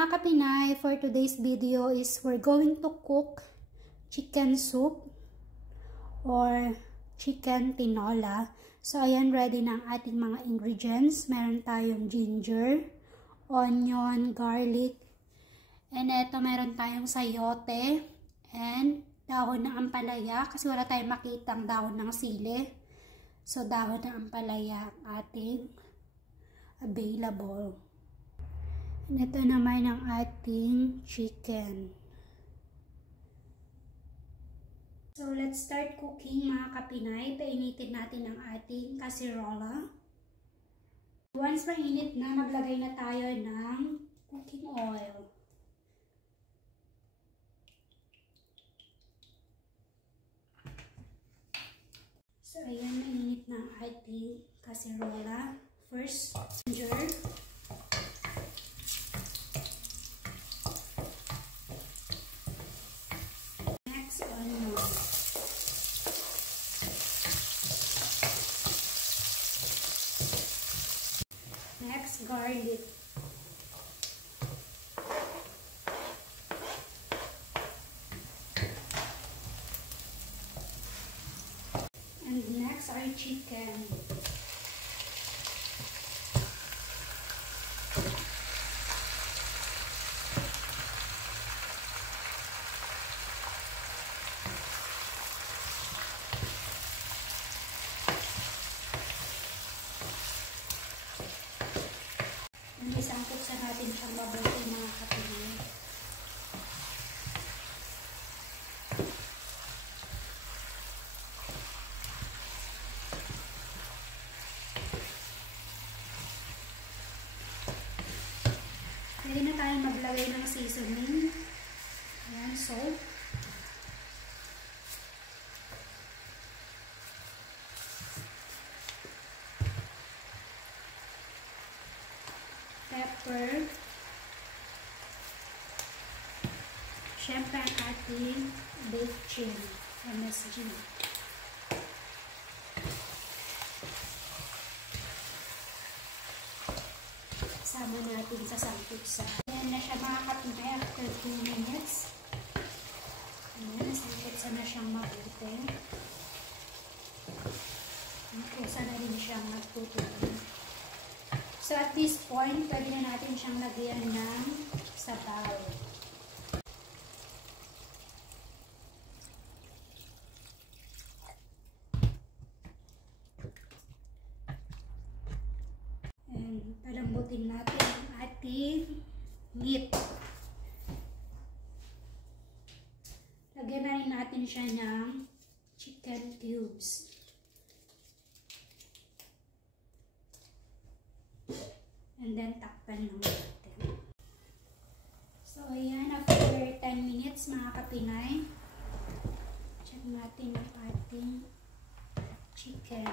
Mga kapinay, for today's video is we're going to cook chicken soup or chicken tinola. So, ayan, ready na ang ating mga ingredients. Meron tayong ginger, onion, garlic, and eto meron tayong sayote, and dahon ng ampalaya, kasi wala tayong makitang dahon ng sili. So, dahon ng ampalaya ang ating available. And ito naman ang ating chicken. So, let's start cooking mga kapinay. Painitin natin ang ating kasirola. Once mainit na, maglagay na tayo ng cooking oil. So, ayan, mainit na ang ating kasirola. First, ginger. Next, onion. Next, garlic. And next, our chicken. And isangkot sa natin siyang mabuti mga kapinay. Pwede na tayo maglagay ng seasoning. Ayan, salt. Pepper. Siyempre ang ating baked chili, MSG. Sama natin sa sangkutsa. Ayan na siya mga kapinay after 2 minutes. Ayan, nasangkutsa na siyang mabuti. Kusa na rin siyang nagtutuloy. So at this point, pwede na natin siyang lagyan ng sabaw. And palambutin natin ang ating meat. Lagyan na rin natin siya ng chicken cubes. And then, takpan lang natin. So, ayan, after 10 minutes, mga kapinay, check natin ang ating chicken.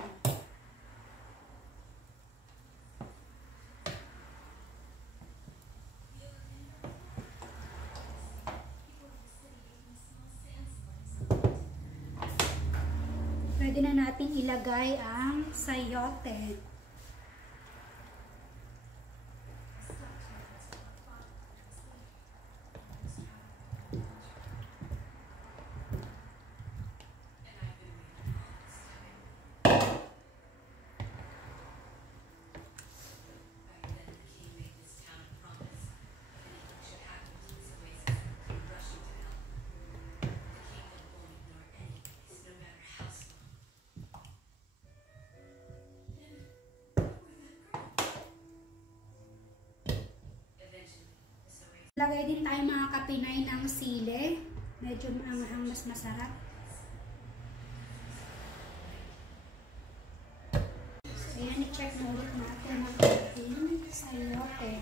Pwede na natin ilagay ang sayote. Lagay din tayo mga kapinay ng sili. Medyo maanghang, mas masarap. So, ayan, i-check na ulit natin ang ating sayote.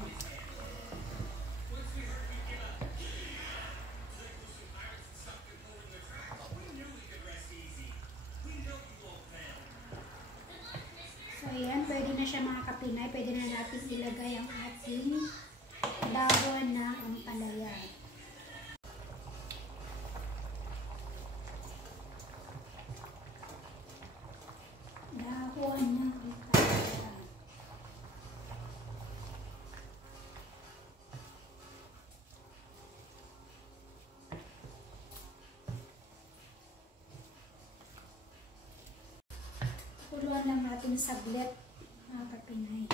So, ayan, pwede na siya mga kapinay. Pwede na natin ilagay ang ating dahon ng ampalaya. Dahon ng ampalaya. Pakuluan lang natin saglit, mga kapinay.